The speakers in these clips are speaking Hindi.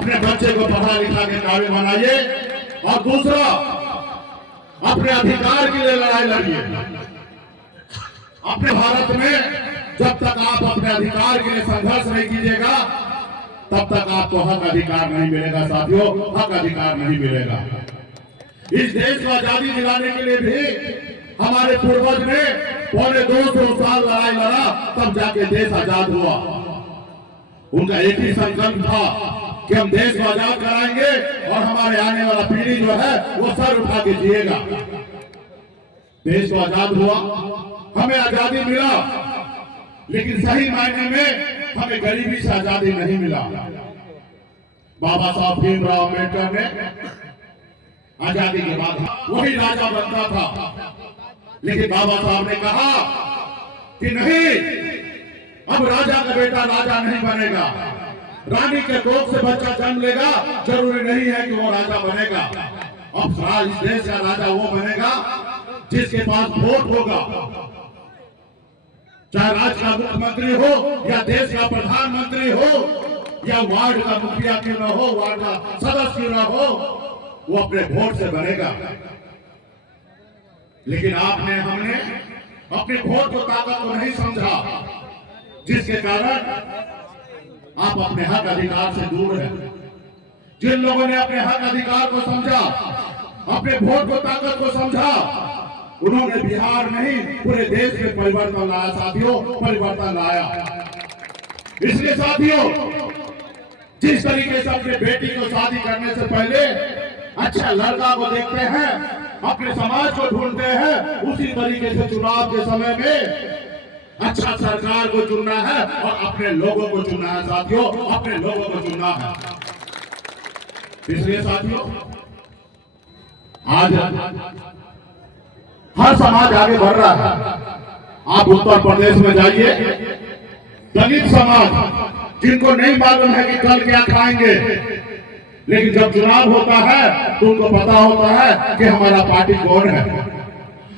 अपने बच्चे को पढ़ा लिखा के काबिल बनाइए, और दूसरा अपने अधिकार के लिए लड़ाई लड़िए। अपने भारत में जब तक आप अपने अधिकार के लिए संघर्ष नहीं कीजिएगा, तब तक आपको हक अधिकार नहीं मिलेगा साथियों, हक अधिकार नहीं मिलेगा। इस देश को आजादी दिलाने के लिए भी हमारे पूर्वज ने पौने 200 साल लड़ाई लड़ा, तब जाके देश आजाद हुआ। उनका एक ही संकल्प था कि हम देश को आजाद कराएंगे और हमारे आने वाला पीढ़ी जो है वो सर उठा के जिएगा। देश को आजाद हुआ, हमें आजादी मिला, लेकिन सही मायने में हमें गरीबी से आजादी नहीं मिला। बाबा साहब भीमराव अम्बेडकर ने आजादी के बाद वही राजा बनता था, लेकिन बाबा साहब ने कहा कि नहीं, अब राजा का बेटा राजा नहीं बनेगा। रानी के कोख से बच्चा जन्म लेगा, जरूरी नहीं है कि वो राजा बनेगा। अब इस देश का राजा वो बनेगा जिसके पास वोट होगा, चाहे राज्य का मुख्यमंत्री हो या देश का प्रधानमंत्री हो या वार्ड का मुखिया क्यों न हो, वार्ड का सदस्य क्यों न हो, वो अपने वोट से बनेगा। लेकिन हमने अपने वोट को ताकत को नहीं समझा, जिसके कारण आप अपने हक अधिकार से दूर हैं। जिन लोगों ने अपने हक अधिकार को समझा, अपने वोट को ताकत को समझा, उन्होंने बिहार नहीं पूरे देश में परिवर्तन लाया साथियों, परिवर्तन लाया। इसलिए साथियों, जिस तरीके से अपने बेटी को शादी करने से पहले अच्छा लड़का को देखते हैं, अपने समाज को ढूंढते हैं, उसी तरीके से चुनाव के समय में अच्छा सरकार को चुनना है और अपने लोगों को चुनना है साथियों, अपने लोगों को चुनना है। इसलिए साथियों, आज हर समाज आगे बढ़ रहा है। आप उत्तर प्रदेश में जाइए, दलित समाज जिनको नहीं मालूम है कि कल क्या खाएंगे, लेकिन जब चुनाव होता है तो उनको पता होता है कि हमारा पार्टी कौन है,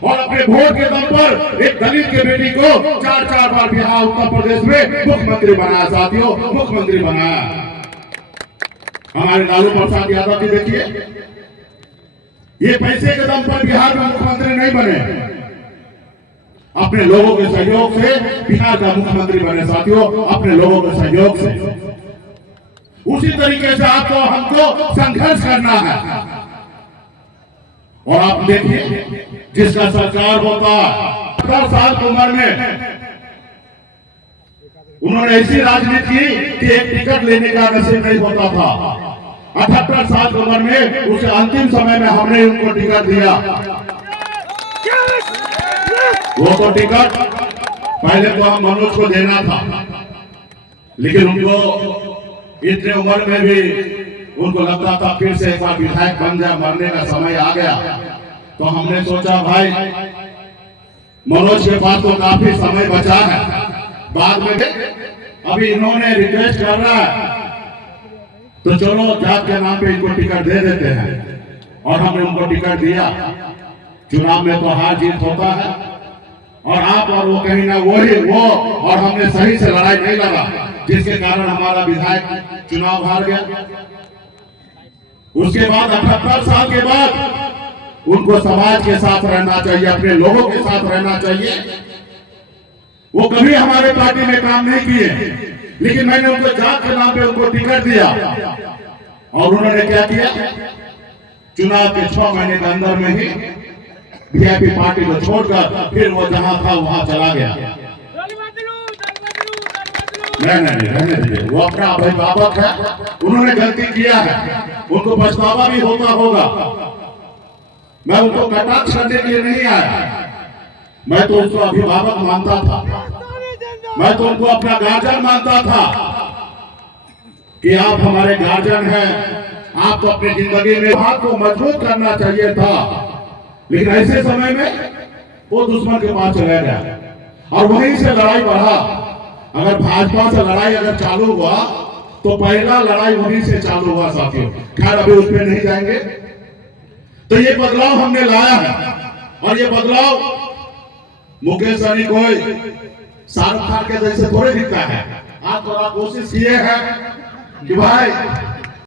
और अपने वोट के दम पर एक दलित के बेटी को 4-4 बार बिहार उत्तर प्रदेश में मुख्यमंत्री बनाया साथियों, मुख्यमंत्री बनाया। हमारे लालू प्रसाद यादव जी देखिए, ये पैसे के दम पर बिहार में मुख्यमंत्री नहीं बने, अपने लोगों के सहयोग से बिहार का मुख्यमंत्री बने साथियों, अपने लोगों के सहयोग से। उसी तरीके से आपको हमको संघर्ष करना है। और आप देखिए, जिसका सरकार होता 18 साल की उम्र में उन्होंने ऐसी राजनीति की कि एक टिकट लेने का नसीब नहीं होता था। 78 साल की उम्र में उसे अंतिम समय में हमने उनको टिकट दिया। वो तो टिकट पहले तो हम मनोज को देना था, लेकिन उनको इतने उम्र में भी उनको लगता था फिर से एक बार विधायक बन जाए, मरने का समय आ गया। तो हमने सोचा भाई मनोज के पास तो काफी समय बचा है, बाद में अभी इन्होंने रिक्वेस्ट कर रहा है तो चलो जात के नाम पे इनको टिकट दे देते हैं, और हमने उनको टिकट दिया। चुनाव में तो हार जीत होता है, और आप और वो कहीं ना वो और हमने सही से लड़ाई नहीं लड़ा, जिसके कारण हमारा विधायक चुनाव हार गया। उसके बाद 78 साल के बाद उनको समाज के साथ रहना चाहिए, अपने लोगों के साथ रहना चाहिए। वो कभी हमारे पार्टी में काम नहीं किए, लेकिन मैंने उनको जात के नाम पे उनको टिकट दिया, और उन्होंने क्या किया, चुनाव के 6 महीने के अंदर में ही वीआईपी पार्टी को छोड़कर फिर वो जहां था वहां चला गया। नहीं रहने दीजिए, वो अपना अभिभावक है, उन्होंने गलती किया है, उनको पछतावा भी होता होगा। मैं उनको कटाक्ष करने के लिए नहीं आया, मैं तो उनको अभिभावक मानता था, मैं तो उनको अपना गार्जियन मानता था कि आप हमारे गार्जियन हैं, आपको अपनी जिंदगी में हाथ को मजबूत करना चाहिए था। लेकिन ऐसे समय में वो दुश्मन के पास चला गया और वहीं से लड़ाई बढ़ा। अगर भाजपा से लड़ाई अगर चालू हुआ तो पहला लड़ाई वहीं से चालू हुआ साथियों। खैर अभी उस पर नहीं जाएंगे। तो ये बदलाव हमने लाया है, और ये बदलाव मुकेश सहनी कोई शाहरुख खान के जैसे थोड़े दिखता है। आप थोड़ा कोशिश किए हैं कि भाई